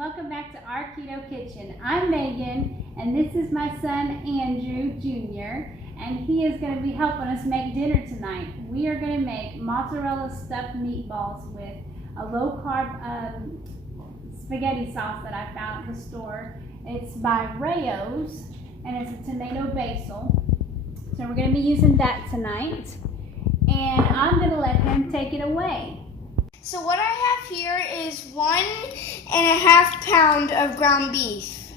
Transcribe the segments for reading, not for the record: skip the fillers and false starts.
welcome back to our Keto Kitchen. I'm Megan, and this is my son Andrew Jr., and he is going to be helping us make dinner tonight. We are going to make mozzarella stuffed meatballs with a low-carb spaghetti sauce that I found at the store. It's by Rayo's, and it's a tomato basil. So we're going to be using that tonight, and I'm going to let him take it away. So what I have here is 1.5 pounds of ground beef.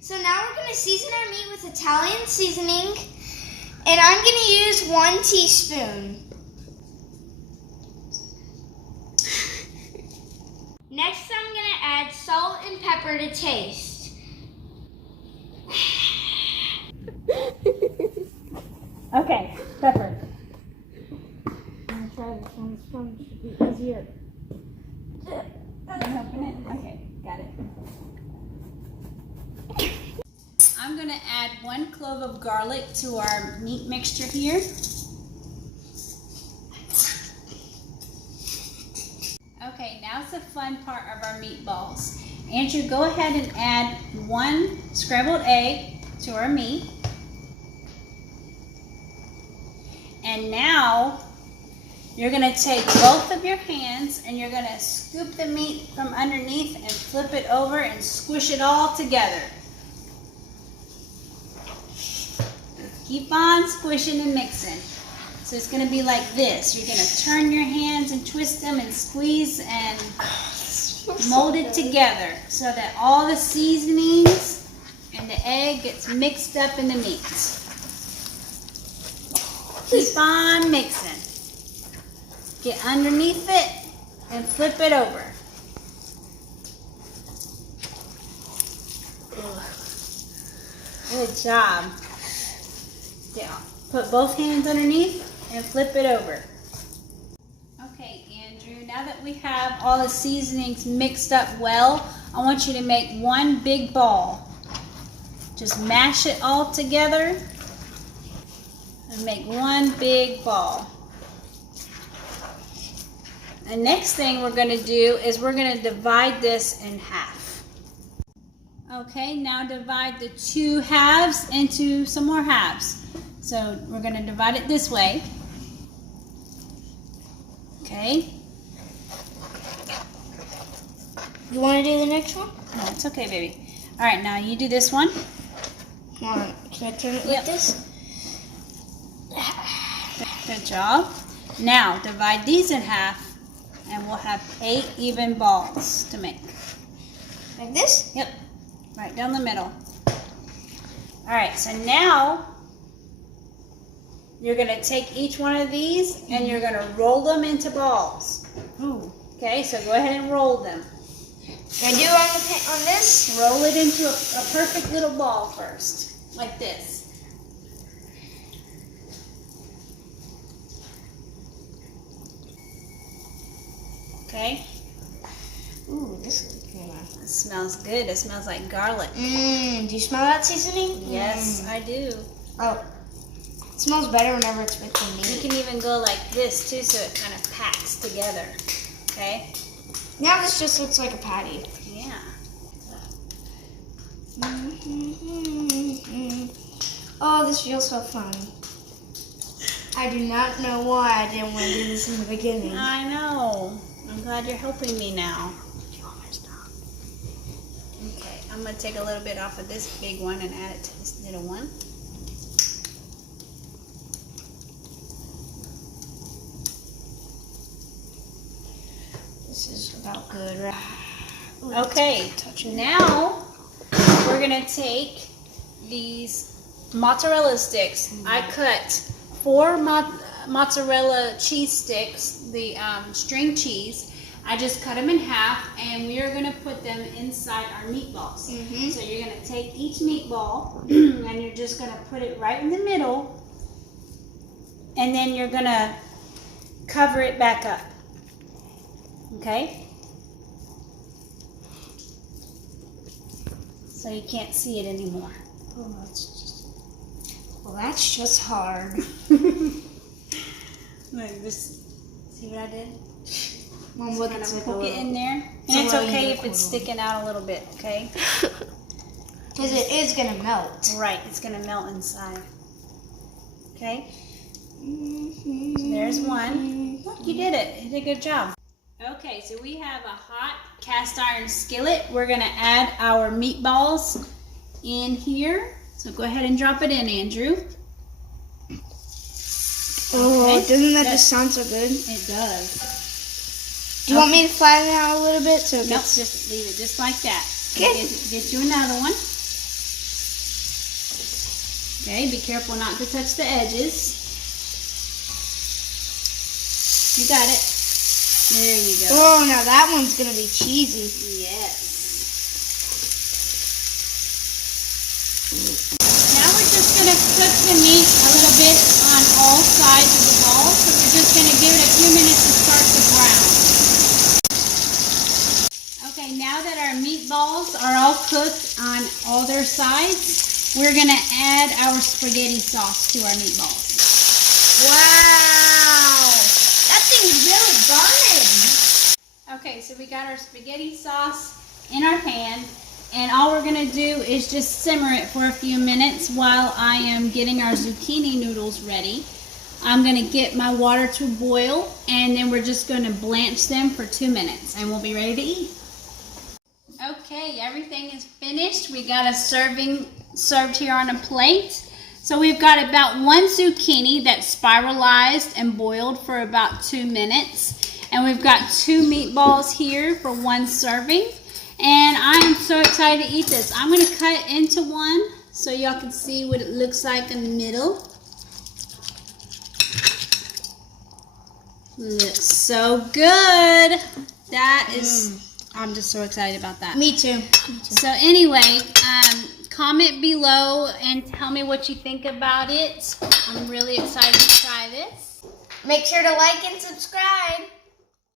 So now we're going to season our meat with Italian seasoning, and I'm going to use 1 teaspoon. Next I'm going to add salt and pepper to taste. Okay, pepper. I'm going to try this one. This one should be easier. Can you open it? Okay, got it. I'm going to add 1 clove of garlic to our meat mixture here. Okay, now's the fun part of our meatballs. Andrew, go ahead and add 1 scrambled egg to our meat. And now you're going to take both of your hands and you're going to scoop the meat from underneath and flip it over and squish it all together. Keep on squishing and mixing. So it's going to be like this. You're going to turn your hands and twist them and squeeze and mold it together so that all the seasonings and the egg gets mixed up in the meat. Keep on mixing. Get underneath it and flip it over. Good job. Yeah. Put both hands underneath and flip it over. Okay, Andrew, now that we have all the seasonings mixed up well, I want you to make 1 big ball. Just mash it all together and make 1 big ball. The next thing we're going to do is we're going to divide this in half. Okay, now divide the 2 halves into some more halves. So we're going to divide it this way. Okay. You want to do the next one? No, it's okay, baby. All right, now you do this one. Come on, can I turn it like this? Good job. Now divide these in half and we'll have 8 even balls to make. Like this? Yep, right down the middle. All right, so now you're going to take each one of these and you're going to roll them into balls. Ooh. Okay, so go ahead and roll them. Can I do it on this? Roll it into a perfect little ball first, like this. Okay. Ooh, this is good. It smells good. It smells like garlic. Do you smell that seasoning? Yes, I do. Oh, it smells better whenever it's with the meat. You can even go like this too, so it kind of packs together. Okay. Now this just looks like a patty. Yeah. Oh, this feels so fun. I do not know why I didn't want to do this in the beginning. I know. I'm glad you're helping me now. Do you want my stuff? Okay, I'm going to take a little bit off of this big one and add it to this little one. This is about good, right? Ooh, Okay, now we're going to take these mozzarella sticks. I cut 4 mozzarella cheese sticks, the string cheese. I just cut them in half and we are going to put them inside our meatballs. So you're going to take each meatball and you're just going to put it right in the middle and then you're going to cover it back up. Okay? So you can't see it anymore. Oh, that's just hard. Like this. See what I did? Mom, Just look, kind it's of like poke it in there. And it's okay if it's sticking out a little bit, okay? Because it is going to melt. Right, it's going to melt inside. Okay? So there's one. Look, you did it. You did a good job. Okay, so we have a hot cast iron skillet. We're going to add our meatballs in here. So go ahead and drop it in, Andrew. Oh, Okay. doesn't that just sound so good? It does. Do you want me to flatten it out a little bit? So Nope, just leave it just like that. Okay. Get you another one. Okay, be careful not to touch the edges. You got it. There you go. Oh, now that one's going to be cheesy. Yes. Now we're just going to cook the meat a little bit on all sides of the ball. So we're just going to give it a few minutes to start to brown. Okay, now that our meatballs are all cooked on all their sides, we're going to add our spaghetti sauce to our meatballs. Wow. That thing's really burning. Okay, so we got our spaghetti sauce in our pan, and all we're going to do is just simmer it for a few minutes while I am getting our zucchini noodles ready. I'm going to get my water to boil, and then we're just going to blanch them for 2 minutes, and we'll be ready to eat. Okay, everything is finished. We got a serving served here on a plate. So we've got about 1 zucchini that's spiralized and boiled for about 2 minutes. And we've got 2 meatballs here for 1 serving. And I am so excited to eat this. I'm going to cut into one so y'all can see what it looks like in the middle. Looks so good. That is... I'm just so excited about that. Me too. So anyway, comment below and tell me what you think about it. I'm really excited to try this. Make sure to like and subscribe.